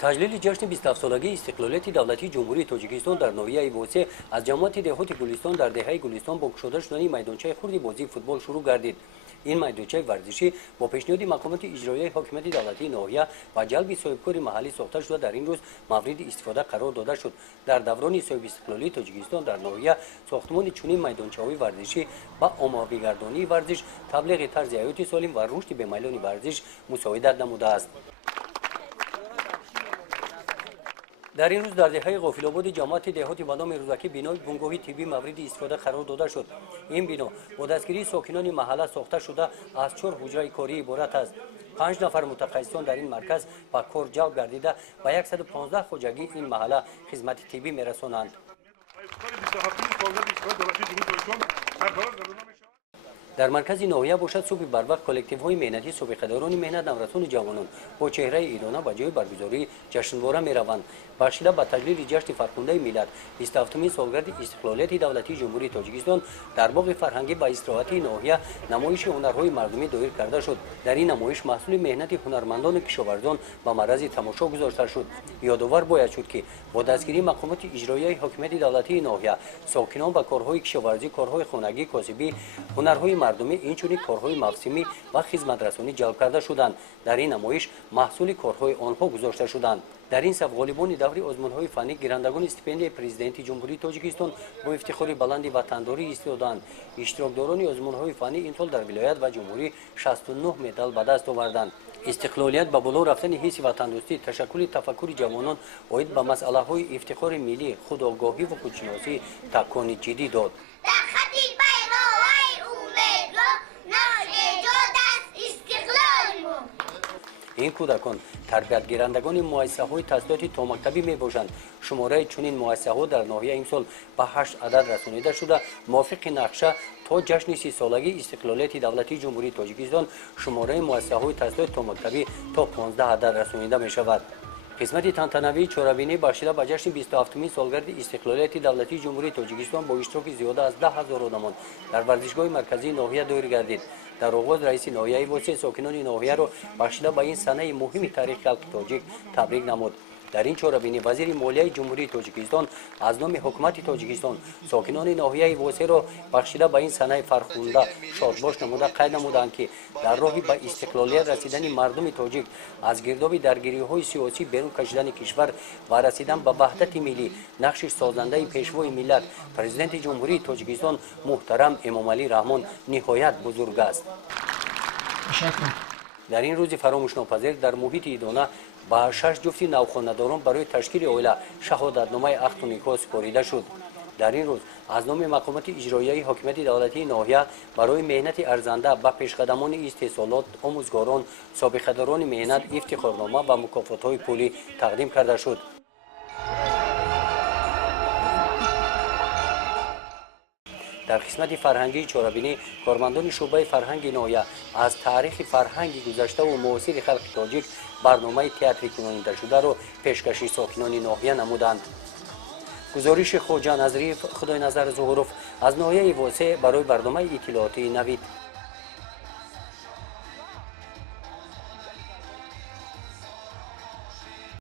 تجلیل جشن 27 سالگی استقلالیت دولتی جمهوری تاجیکستان در ناحیه واسه از جماعت دهات گلستان در دهه گلستان با گشوده شدن میدانچه خرد بازی فوتبال شروع گردید. این میدانچه ورزشی با پیشنهاد مقامات اجرایی حاکمیت دولتی ناحیه و جلب صاحبکار محلی ساخته شده در این روز مورد استفاده قرار داده شد. در دوران صاحب استقلالی تاجیکستان در ناحیه ساختمان چنین میدانچه‌های ورزشی با آماده‌گردانی ورزش، تبلیغ طرز حیات سالم و رشد به میدان ورزش مساعدت نموده است. در این روز در دهه غافل‌آباد جماعت دهات به نام روزکی بنای بنگاه طبی مورد استفاده قرار داده شد. این بنا با دستگیری ساکنان محله ساخته شده از 4 حجره کاری عبارت است. 5 نفر متخصصان در این مرکز به کار جلب گردیده و 115 خواجگی این محله خدمت طبی می‌رسانند. در مرکز ناحیه باشد صبح بر وقت کلکتیوهای مهنتی صبحداران مهنت نورسان جوانان با چهره ایرانه به جای برگزاری جشنواره میروند. بخشیده به تجلیل جشن فرخنده ملت 27مین سالگرد استقلالیت دولتی جمهوری تاجیکستان در باغ فرهنگی با استراحتی ناحیه نمایش هنرهای مردمی دایر کرده شد. در این نمایش محصول مهنت هنرمندان و کشاورزان به معرض تماشا گذاشته شد. یادآور باید شد که با دستگیری مقامات اجرایی حاکمیت دولتی ناحیه ساکنان به کارهای کشاورزی، کارهای خانگی، کاسبی، هنرهای مردمی، اینچنین کارهای موسمی و خدمت رسانی جلب کرده شدند. در این نمایش محصول کارهای آنها گذاشته شدند. در این صف غالبان دوره آزمون‌های فنی گیرندگان استیپندی پرزیدنت جمهوری تاجیکستان با افتخار بلند وطنداری ایستادند. اشتراکداران آزمون‌های فنی این سال در ولایت و جمهوری 69 مدال به دست آوردند. استقلالیت به بالا رفتن حس وطندوستی، تشکل تفکر جوانان اوید به مسئله‌های افتخار ملی، خودآگاهی و خودشناسی تکان جدی داد. این کودکان تربیت گیرندگان مؤسسه‌های تحصیلاتی تا مکتبی میباشند. شماره چنین مؤسسه‌ها در ناحیه امسال به 8 عدد رسانیده شده. موافق نقشه تا جشن 30 سالگی استقلالیت دولتی جمهوری تاجیکستان شماره مؤسسه‌های تحصیلاتی تا مکتبی تا 15 عدد رسانیده می‌شود. قسمت تنتنوی چهاربینی بخشیده به جشن 27مین سالگرد استقلالیت دولتی جمهوری تاجیکستان با اشتراک زیاده از 10,000 آدمان در ورزشگاه مرکزی ناحیه دایر گردید. در آغاز رئیس ناحیه واسه ساکنان ناحیه را بخشیده به این سنه مهم تاریخ خلق تاجیک تبریک نمود. در این چهاربینی وزیر مالیه جمهوری تاجیکستان از نام حکومت تاجیکستان ساکنان ناحیه واسه را بخشیده به این سنه فرخنده شادباش نموده قید نمودند که در راه به استقلالیت رسیدن مردم تاجیک از گرداب درگیری‌های سیاسی بیرون کشیدن کشور و رسیدن به وحدت ملی نقش سازنده پیشوای ملت پرزیدنت جمهوری تاجیکستان محترم امامعلی رحمان نهایت بزرگ است. در این روز فراموش ناپذیر در محیط ایدانه با 6 جفت نوخانه‌داران برای تشکیل عائله شهادتنامه عقد و نکاح سپاریده شد. در این روز از نام مقامات اجرایی حاکمیت دولتی ناحیه برای مهنت ارزنده به پیشقدمان استحصالات، آموزگاران، سابقه‌داران مهنت افتخارنامه و مکافات‌های پولی تقدیم کرده شد. در قسمت فرهنگی چهاربینی کارمندان شعبه فرهنگ ناحیه از تاریخ فرهنگی گذشته و معاصر خلق تاجیک برنامه تئاتری کننده شده را پیشکش ساکنان ناحیه نمودند. گزارش خواجه نظری خدای نظر ظهوروف از ناحیه واسه برای برنامه اطلاعاتی نوید.